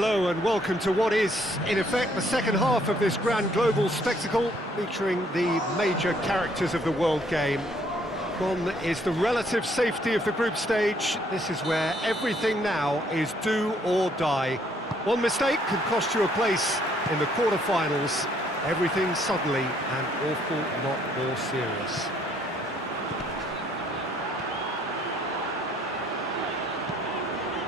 hello and welcome to what is, in effect, the second half of this grand global spectacle featuring the major characters of the world game. Gone is the relative safety of the group stage. This is where everything now is do or die. One mistake can cost you a place in the quarter-finals. Everything suddenly an awful lot more serious.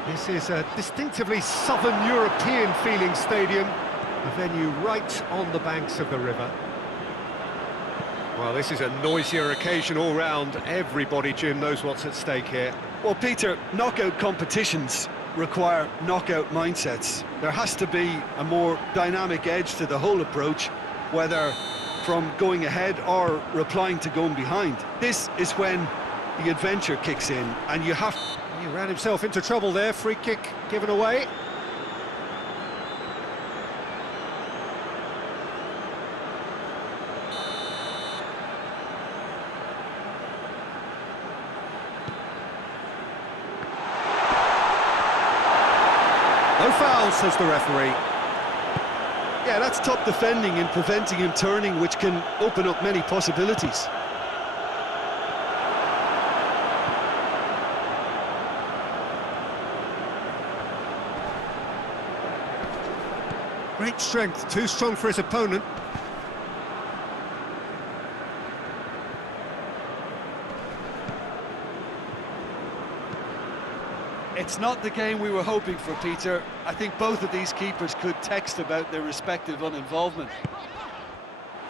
This is a distinctively southern European-feeling stadium, a venue right on the banks of the river. Well, this is a noisier occasion all round. Everybody, Jim, knows what's at stake here. Well, Peter, knockout competitions require knockout mindsets. There has to be a more dynamic edge to the whole approach, whether from going ahead or replying to going behind. This is when the adventure kicks in, and you have... He ran himself into trouble there, free kick given away. No foul, says the referee. Yeah, that's top defending and preventing him turning, which can open up many possibilities. Great strength, too strong for his opponent. It's not the game we were hoping for, Peter. I think both of these keepers could text about their respective uninvolvement.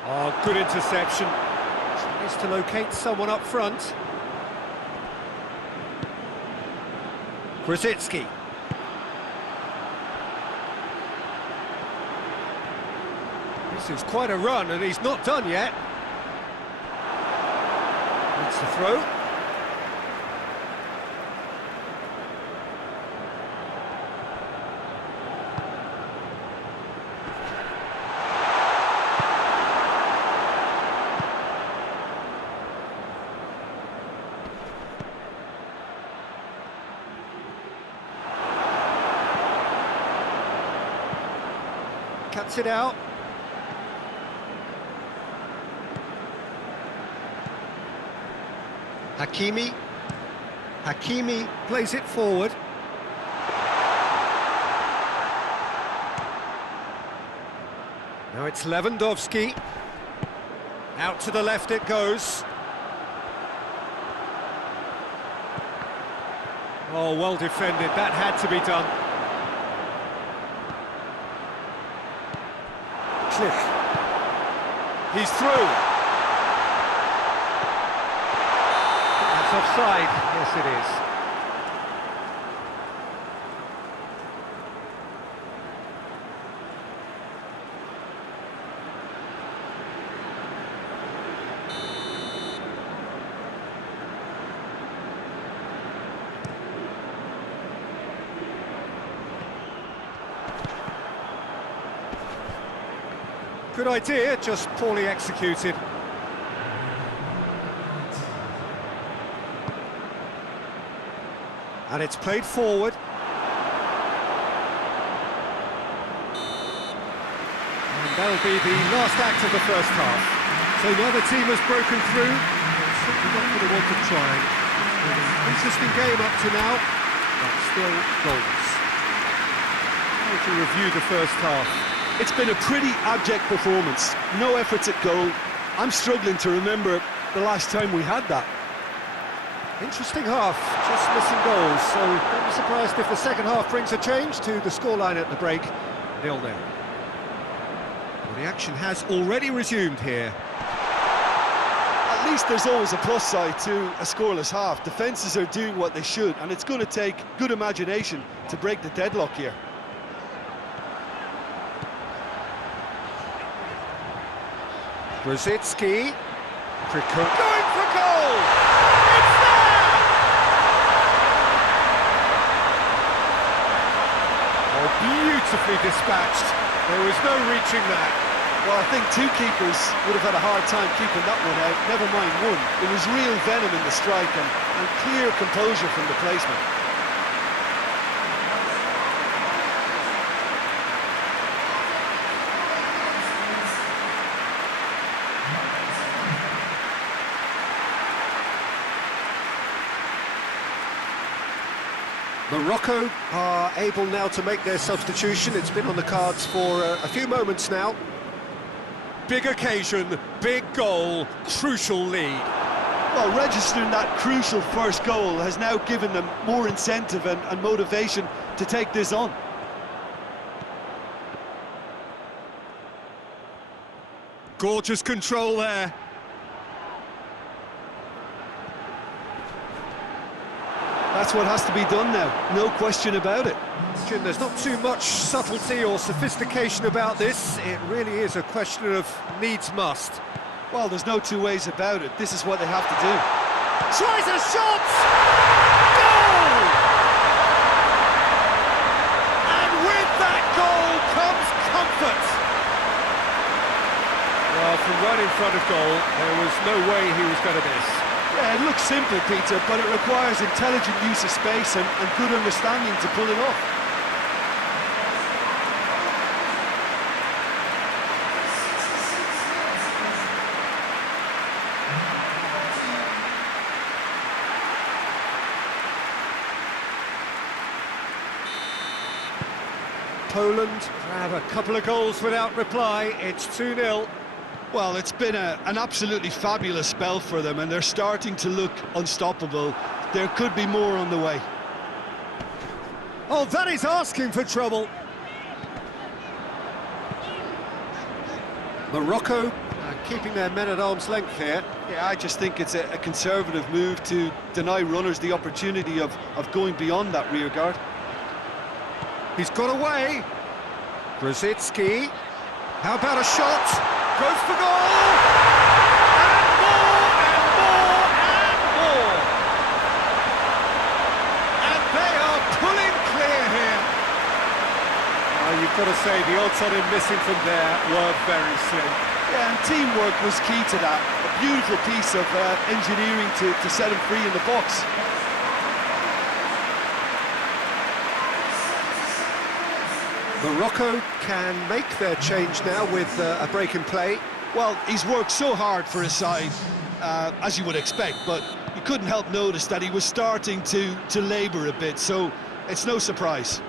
Oh, good interception. Tries to locate someone up front. Krasitsky. This is quite a run, and he's not done yet. It's the throw. Cuts it out. Hakimi plays it forward. Now it's Lewandowski. Out to the left it goes. Oh, well defended. That had to be done. Schlich. He's through. Offside, yes it is. Good idea, just poorly executed. And it's played forward. And that'll be the last act of the first half. So neither team has broken through. It's certainly not going to want to try. Interesting game up to now, but still goals. How would you review the first half? It's been a pretty abject performance. No efforts at goal. I'm struggling to remember the last time we had that. Interesting half, just missing goals, so don't be surprised if the second half brings a change to the scoreline at the break, 0-0. Well, the action has already resumed here. At least there's always a plus side to a scoreless half. Defences are doing what they should, and it's going to take good imagination to break the deadlock here. Krasitsky, going for goal! Beautifully dispatched. There was no reaching that. Well, I think two keepers would have had a hard time keeping that one out, never mind one. There was real venom in the strike and clear composure from the placement. Morocco are able now to make their substitution. It's been on the cards for a few moments now. Big occasion, big goal, crucial lead. Well, registering that crucial first goal has now given them more incentive and motivation to take this on. Gorgeous control there. That's what has to be done now, no question about it. Jim, there's not too much subtlety or sophistication about this. It really is a question of needs must. Well, there's no two ways about it. This is what they have to do. Tries a shot! Goal! And with that goal comes comfort. Well, from right in front of goal, there was no way he was going to miss. Yeah, it looks simple, Peter, but it requires intelligent use of space and good understanding to pull it off. Poland have a couple of goals without reply. It's 2-0. Well, it's been an absolutely fabulous spell for them, and they're starting to look unstoppable. There could be more on the way. Oh, that is asking for trouble. Morocco keeping their men at arm's length here. Yeah, I just think it's a conservative move to deny runners the opportunity of going beyond that rear guard. He's got away. Grosicki. How about a shot? Goes for goal! And more, and more, and more! And they are pulling clear here. You've got to say, the odds on him missing from there were very slim. Yeah, and teamwork was key to that. A beautiful piece of engineering to set him free in the box. Morocco can make their change now with a break in play. Well, he's worked so hard for his side, as you would expect, but you couldn't help notice that he was starting to labour a bit, so it's no surprise.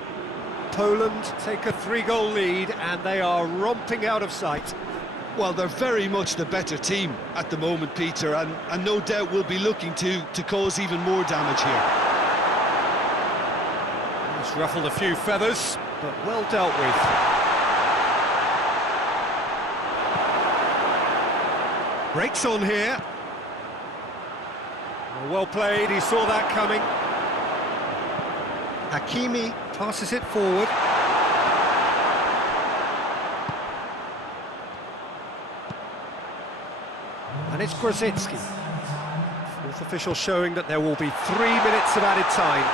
Poland take a 3-goal lead, and they are romping out of sight. Well, they're very much the better team at the moment, Peter, and no doubt will be looking to cause even more damage here. He's ruffled a few feathers, but well dealt with. Breaks on here. Well played, he saw that coming. Hakimi passes it forward. And it's Grosicki. Fourth official showing that there will be 3 minutes of added time.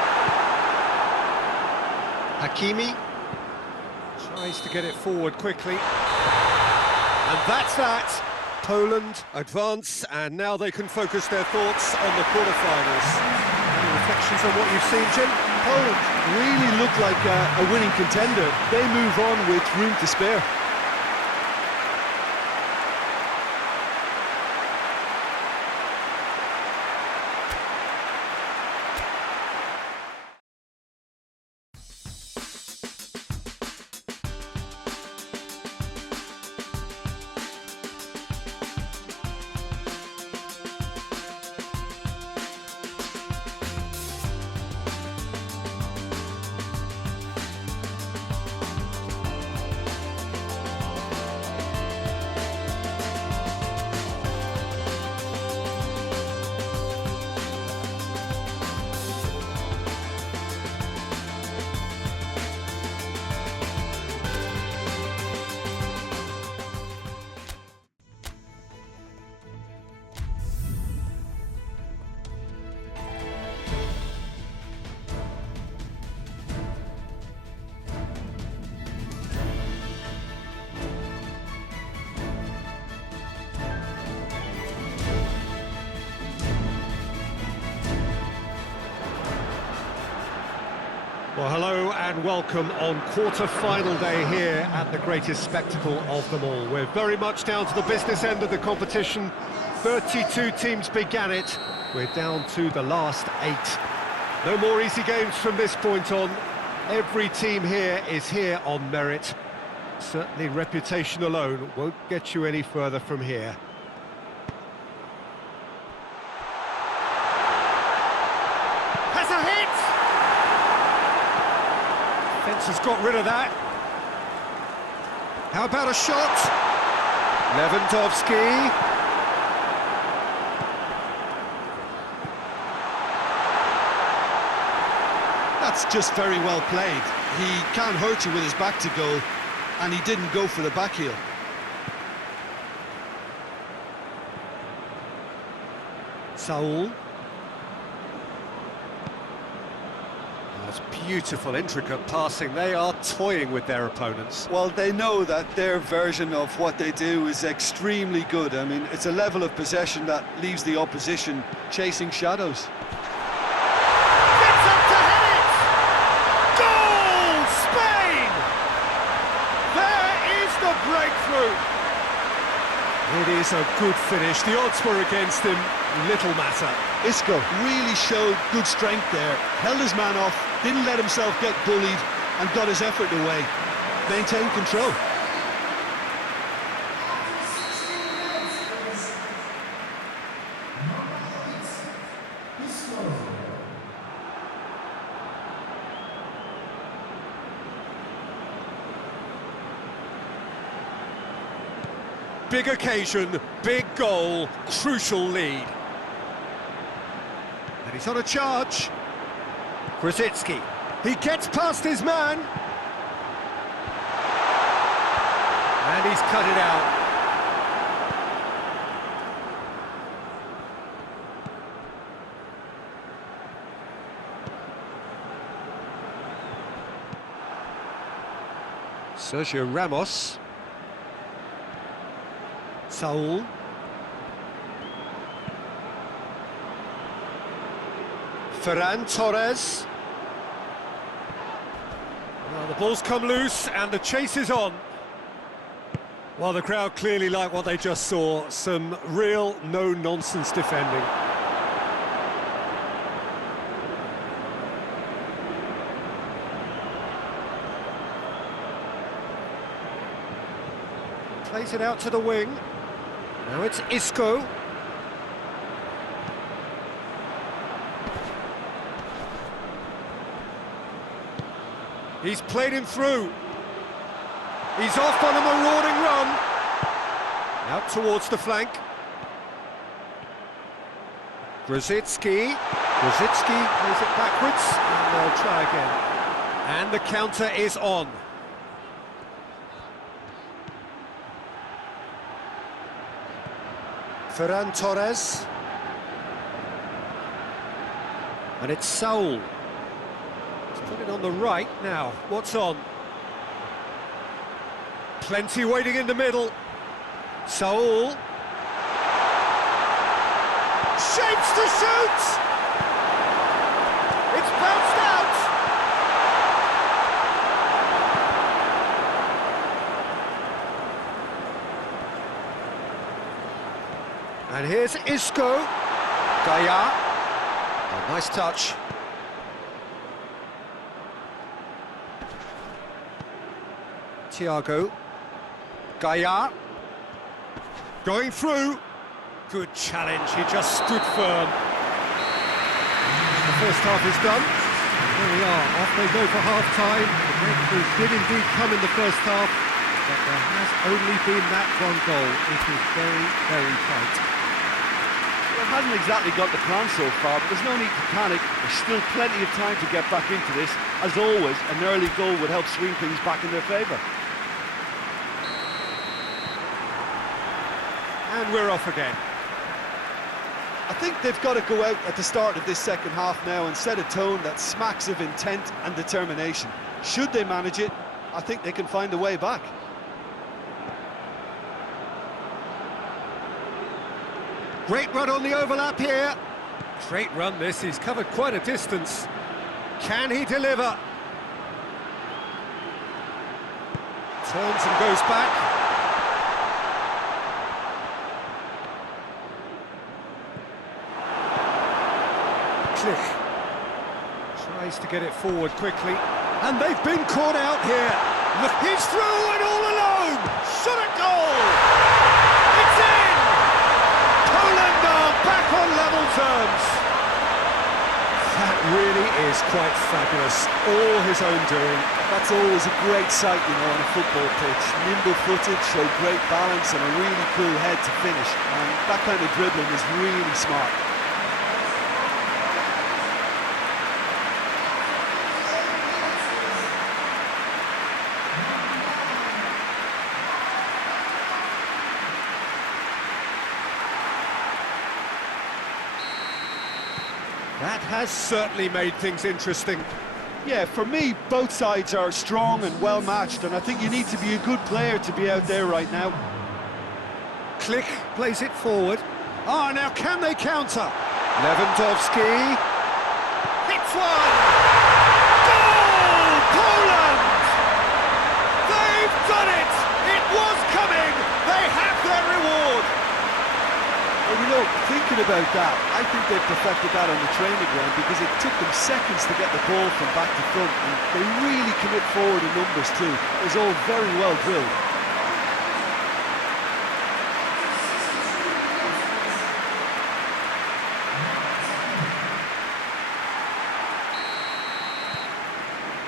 Hakimi tries to get it forward quickly. And that's that. Poland advance, and now they can focus their thoughts on the quarter-finals. Any reflections on what you've seen, Jim? Poland really look like a winning contender. They move on with room to spare. Well, hello and welcome on quarter-final day here at the greatest spectacle of them all. We're very much down to the business end of the competition. 32 teams began it. We're down to the last 8. No more easy games from this point on. Every team here is here on merit. Certainly reputation alone won't get you any further from here. Has a hit! Fence has got rid of that. How about a shot? Lewandowski. That's just very well played. He can't hurt you with his back to goal, and he didn't go for the back heel. Saul. That's beautiful, intricate passing. They are toying with their opponents. Well, they know that their version of what they do is extremely good. I mean, it's a level of possession that leaves the opposition chasing shadows. Gets up to head it! Goal! Spain! There is the breakthrough! It is a good finish. The odds were against him. Little matter. Isco really showed good strength there. Held his man off, didn't let himself get bullied, and got his effort away. Maintained control. Big occasion, big goal, crucial lead. And he's on a charge. Krasitsky. He gets past his man. And he's cut it out. Sergio Ramos. Saul. Ferran Torres. Well, the ball's come loose and the chase is on. Well, the crowd clearly like what they just saw. Some real no-nonsense defending. Plays it out to the wing. Now it's Isco. He's played him through. He's off on a marauding run. Out towards the flank. Grosicki. Grosicki plays it backwards. And they'll try again. And the counter is on. Ferran Torres. And it's Saul. He's put it on the right now. What's on? Plenty waiting in the middle. Saul. Shapes to shoot! It's bounced out! And here's Isco. Gaia. Oh, nice touch. Thiago. Gaia. Going through. Good challenge, he just stood firm. The first half is done. There we are, off they go for half-time. The breakthrough did indeed come in the first half, but there has only been that one goal. It is very, very tight. Well, it hasn't exactly got the plan so far, but there's no need to panic. There's still plenty of time to get back into this. As always, an early goal would help swing things back in their favour. And we're off again. I think they've got to go out at the start of this second half now and set a tone that smacks of intent and determination. Should they manage it, I think they can find a way back. Great run on the overlap here. Great run this, he's covered quite a distance. Can he deliver? Turns and goes back. Tries to get it forward quickly. And they've been caught out here. Look, he's through and all alone! Shot at goal! It's in! Poland are back on level terms. That really is quite fabulous. All his own doing. That's always a great sight, you know, on a football pitch. Nimble-footed, showed great balance and a really cool head to finish. And that kind of dribbling is really smart. That has certainly made things interesting. Yeah, for me, both sides are strong and well-matched, and I think you need to be a good player to be out there right now. Click plays it forward. Ah, now can they counter? Lewandowski. Hits one! Goal! Poland! They've done it! It was coming! They have their reward! Well, you know, thinking about that, I think they've perfected that on the training ground because it took them seconds to get the ball from back to front, and they really commit forward in numbers too. It was all very well drilled.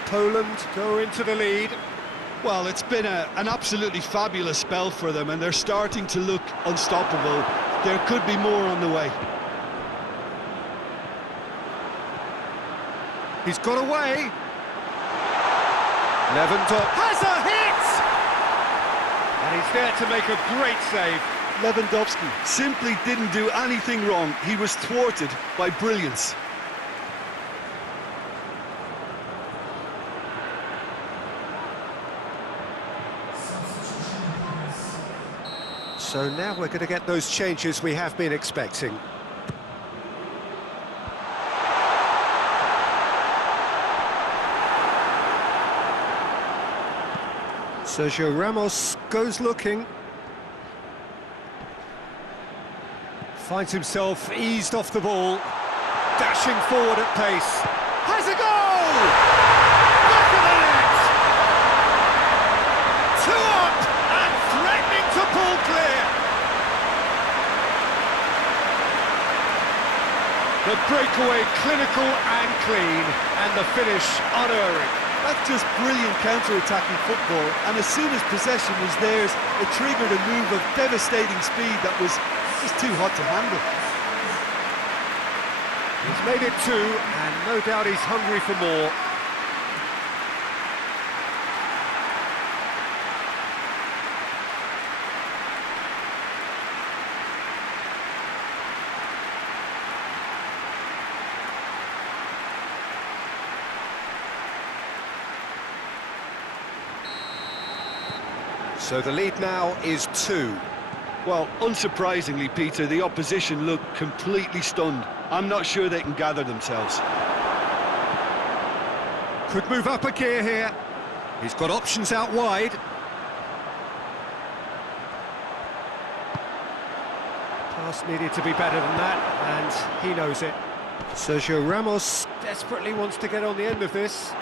Poland go into the lead. Well, it's been an absolutely fabulous spell for them, and they're starting to look unstoppable. There could be more on the way. He's got away. Lewandowski has a hit! And he's there to make a great save. Lewandowski simply didn't do anything wrong. He was thwarted by brilliance. So now we're going to get those changes we have been expecting. Sergio Ramos goes looking. Finds himself eased off the ball. Dashing forward at pace. Has a goal! Back of the net! 2 up and threatening to pull clear. The breakaway clinical and clean, and the finish unerring. That's just brilliant counter-attacking football, and as soon as possession was theirs, it triggered a move of devastating speed that was just too hot to handle. He's made it 2, and no doubt he's hungry for more. So the lead now is 2. Well, unsurprisingly, Peter, the opposition look completely stunned. I'm not sure they can gather themselves. Could move up a gear here. He's got options out wide. Pass needed to be better than that, and he knows it. Sergio Ramos desperately wants to get on the end of this.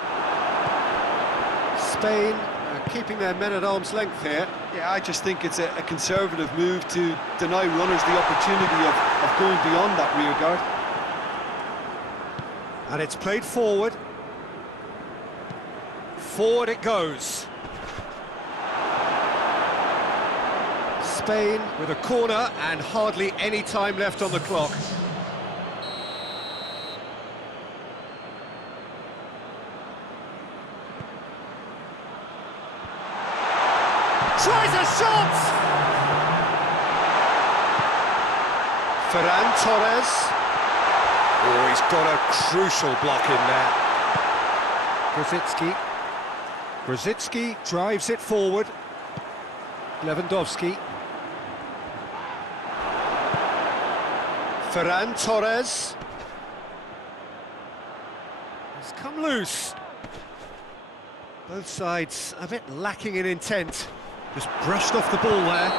Spain keeping their men at arm's length here. Yeah, I just think it's a conservative move to deny runners the opportunity of going beyond that rear guard. And it's played forward. Forward it goes. Spain with a corner and hardly any time left on the clock. Tries a shot! Ferran Torres. Oh, he's got a crucial block in there. Grzycki drives it forward. Lewandowski. Ferran Torres. He's come loose. Both sides a bit lacking in intent. Just brushed off the ball there.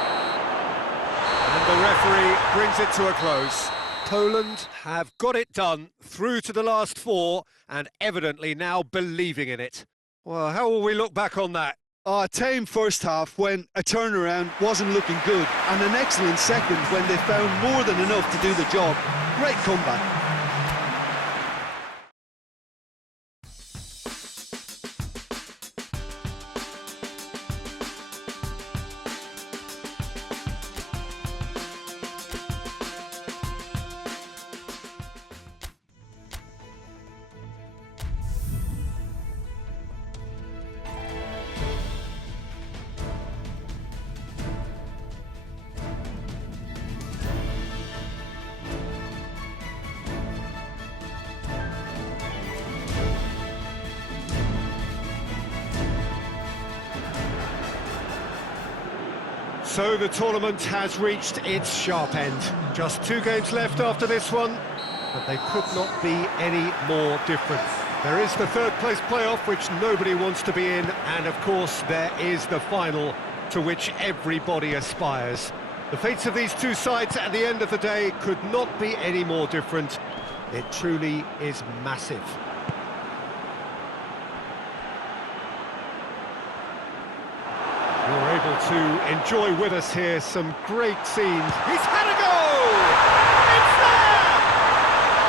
And the referee brings it to a close. Poland have got it done, through to the last four, and evidently now believing in it. Well, how will we look back on that? A tame first half when a turnaround wasn't looking good, and an excellent second when they found more than enough to do the job. Great comeback. So the tournament has reached its sharp end. Just 2 games left after this one, but they could not be any more different. There is the third-place playoff, which nobody wants to be in, and of course there is the final, to which everybody aspires. The fates of these two sides at the end of the day could not be any more different. It truly is massive. You're able to enjoy with us here some great scenes. He's had a goal! It's there!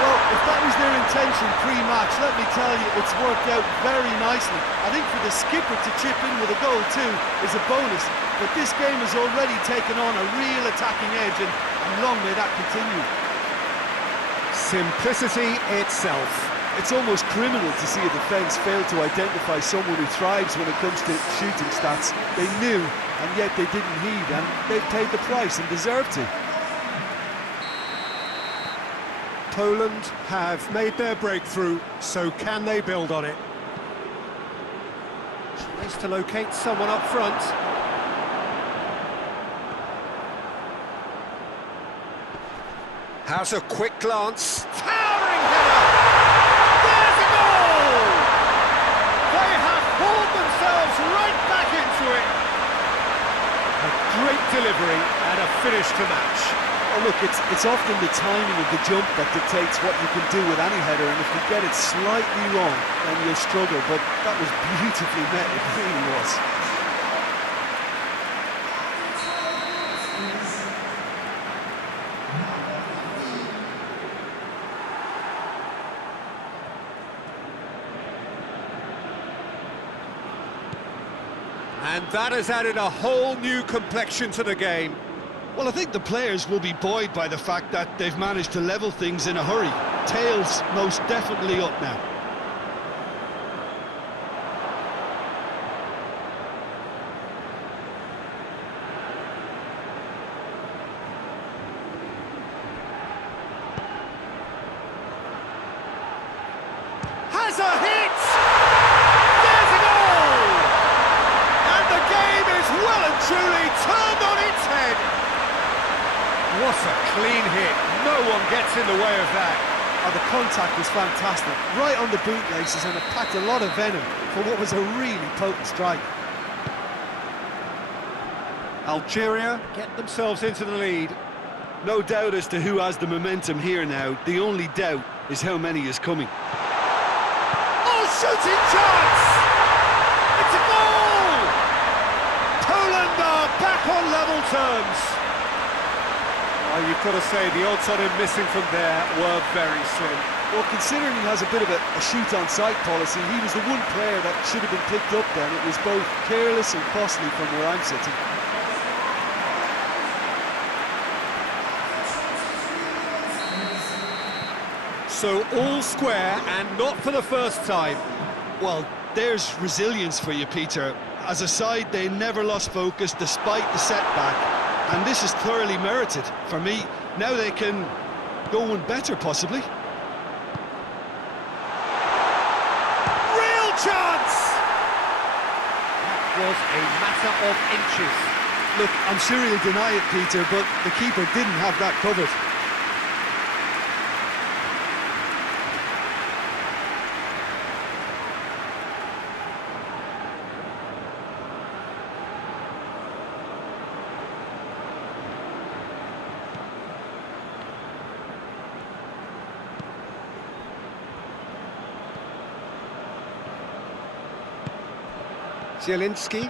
Well, if that was their intention pre-match, let me tell you, it's worked out very nicely. I think for the skipper to chip in with a goal too is a bonus, but this game has already taken on a real attacking edge, and long may that continue. Simplicity itself. It's almost criminal to see a defence fail to identify someone who thrives when it comes to shooting stats. They knew, and yet they didn't heed, and they paid the price and deserved to. Poland have made their breakthrough, so can they build on it? Tries to locate someone up front. Has a quick glance. Towering header! There's a goal! They have pulled themselves right back into it. A great delivery and a finish to match. Oh, look, it's often the timing of the jump that dictates what you can do with any header, and if you get it slightly wrong, then you'll struggle, but that was beautifully met, it really was. And that has added a whole new complexion to the game. Well, I think the players will be buoyed by the fact that they've managed to level things in a hurry. Tails most definitely up now. Has a hit! There's a goal! And the game is well and truly turned on its head. What a clean hit. No one gets in the way of that. Oh, the contact was fantastic. Right on the bootlaces, and it packed a lot of venom for what was a really potent strike. Algeria get themselves into the lead. No doubt as to who has the momentum here now. The only doubt is how many is coming. Oh, shooting chance! It's a goal! Poland are back on level terms. Oh, you've got to say, the odds on him missing from there were very slim. Well, considering he has a bit of a shoot-on-sight policy, he was the one player that should have been picked up then. It was both careless and costly from where I'm sitting. So all square, and not for the first time. Well, there's resilience for you, Peter. As a side, they never lost focus despite the setback, and this is thoroughly merited. For me, now they can go one better, possibly. Real chance! That was a matter of inches. Look, I'm sure he'll deny it, Peter, but the keeper didn't have that covered. Zielinski.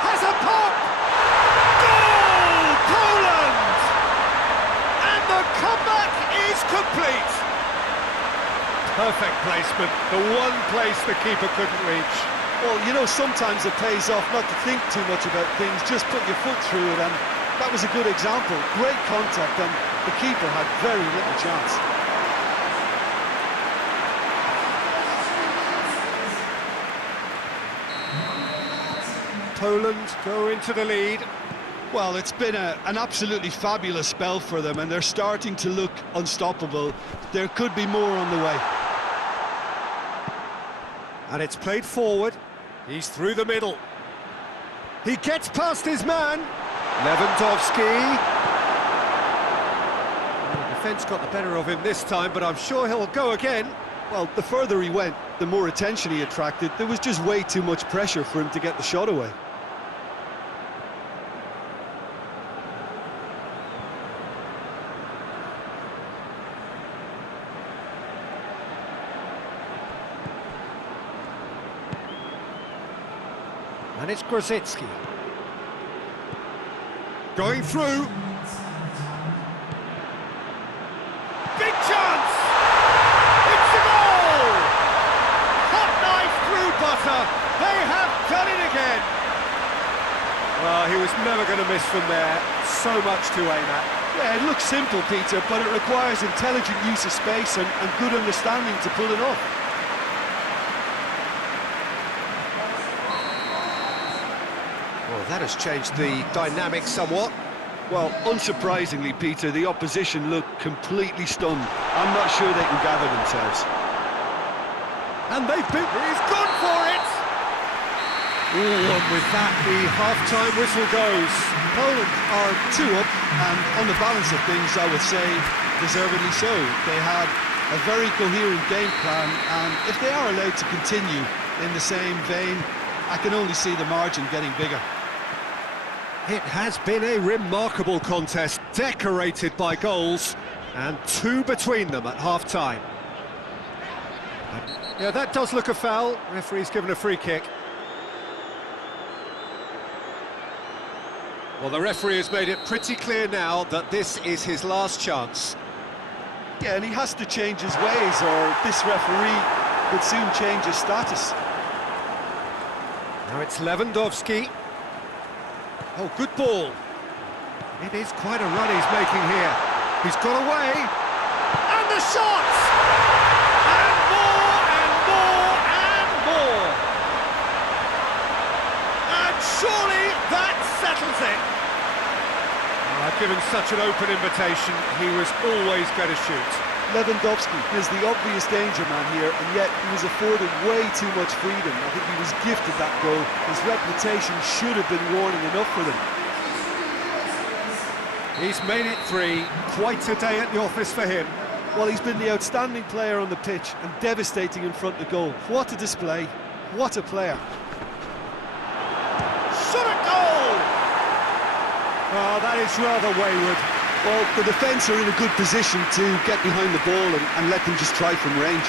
Has a pop! Goal! Poland! And the comeback is complete. Perfect placement, the one place the keeper couldn't reach. Well, you know, sometimes it pays off not to think too much about things, just put your foot through it, and that was a good example. Great contact, and the keeper had very little chance. Poland go into the lead. Well, it's been an absolutely fabulous spell for them, and they're starting to look unstoppable. There could be more on the way. And it's played forward. He's through the middle. He gets past his man. Lewandowski. Well, the defence got the better of him this time, but I'm sure he'll go again. Well, the further he went, the more attention he attracted. There was just way too much pressure for him to get the shot away. And it's Grosicki. Going through. Big chance! It's a goal! Hot knife through butter. They have done it again. Well, he was never going to miss from there. So much to aim at. Yeah, it looks simple, Peter, but it requires intelligent use of space and good understanding to pull it off. Well, that has changed the dynamic somewhat. Well, unsurprisingly, Peter, the opposition look completely stunned. I'm not sure they can gather themselves. And he's gone for it! Ooh, and with that, the half-time whistle goes. Poland are 2 up, and on the balance of things, I would say, deservedly so. They had a very coherent game plan, and if they are allowed to continue in the same vein, I can only see the margin getting bigger. It has been a remarkable contest, decorated by goals, and 2 between them at half-time. Yeah, that does look a foul. Referee's given a free kick. Well, the referee has made it pretty clear now that this is his last chance. Yeah, and he has to change his ways, or this referee could soon change his status. Now it's Lewandowski. Oh, good ball. It is quite a run he's making here. He's got away. And the shot! And more, and more, and more. And surely that settles it. Oh, I've given such an open invitation. He was always going to shoot. Lewandowski is the obvious danger man here, and yet he was afforded way too much freedom. I think he was gifted that goal. His reputation should have been warning enough for them. He's made it 3. Quite a day at the office for him. Well, he's been the outstanding player on the pitch and devastating in front of goal. What a display. What a player. Shot at goal! Oh, that is rather wayward. Well, the defence are in a good position to get behind the ball and let them just try from range.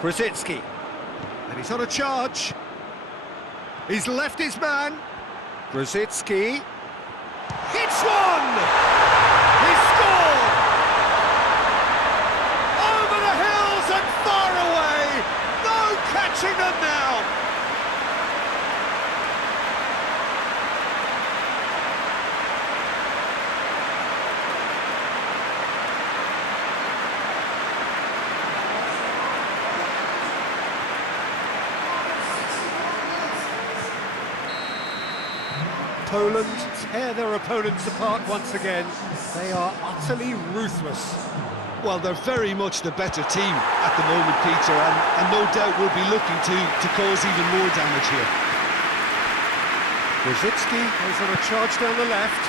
Grosicki. And he's on a charge. He's left his man. Grosicki hits one! He scored! Over the hills and far away! No catching them now! Poland tear their opponents apart once again. They are utterly ruthless. Well, they're very much the better team at the moment, Peter, and no doubt will be looking to cause even more damage here. Grosicki goes on a charge down the left.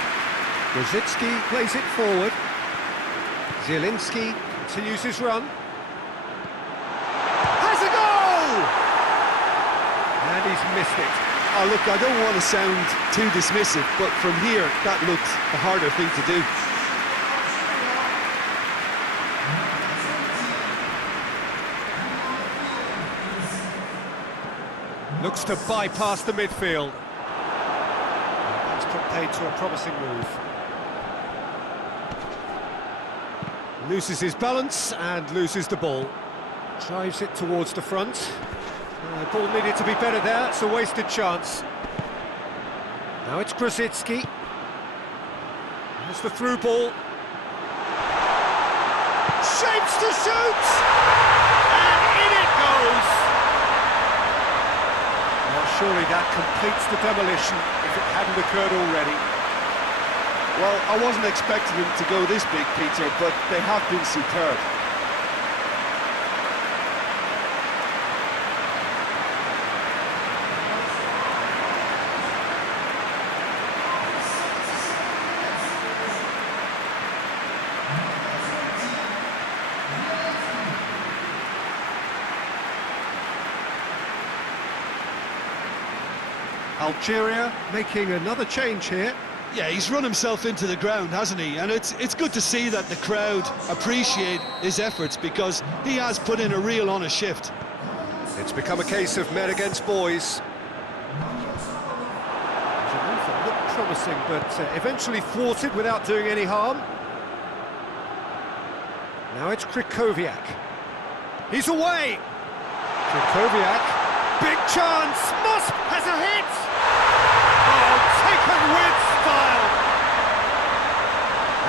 Grosicki plays it forward. Zielinski Continues his run. Has a goal! And he's missed it. Oh, look, I don't want to sound too dismissive, but from here, that looked the harder thing to do. Looks to bypass the midfield. That's paid to a promising move. Loses his balance and loses the ball. Drives it towards the front. Ball needed to be better there, it's a wasted chance. Now it's Grosicki. There's the through ball. Shapes to shoot! And in it goes! Well, surely that completes the demolition if it hadn't occurred already. Well, I wasn't expecting them to go this big, Peter, but they have been superb. Algeria making another change here. Yeah, he's run himself into the ground, hasn't he? And it's good to see that the crowd appreciate his efforts, because he has put in a real honest shift. It's become a case of men against boys. The move that looked promising, but eventually thwarted without doing any harm. Now it's Krychowiak. He's away! Krychowiak, big chance! Musk has a hit! Oh, taken with style!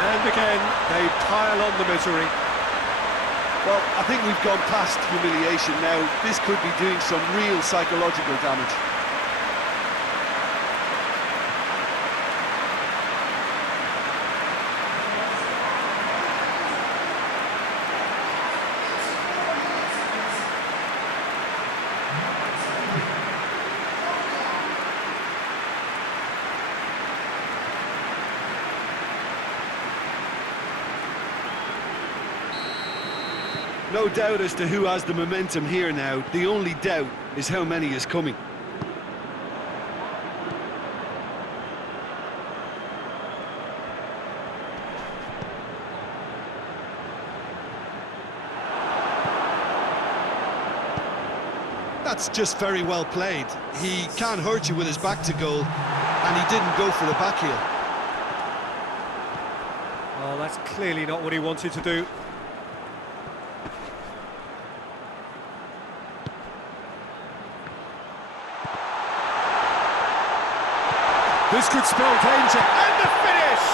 And again, they pile on the misery. Well, I think we've gone past humiliation now. This could be doing some real psychological damage. No doubt as to who has the momentum here now. The only doubt is how many is coming. That's just very well played. He can't hurt you with his back to goal, and he didn't go for the back heel. Oh, that's clearly not what he wanted to do. This could spell danger, and the finish!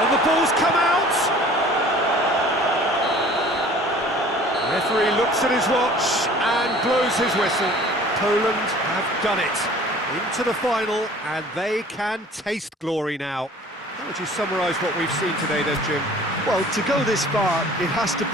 And the ball's come out! The referee looks at his watch and blows his whistle. Poland have done it. Into the final, and they can taste glory now. How would you summarise what we've seen today then, Jim? Well, to go this far, it has to be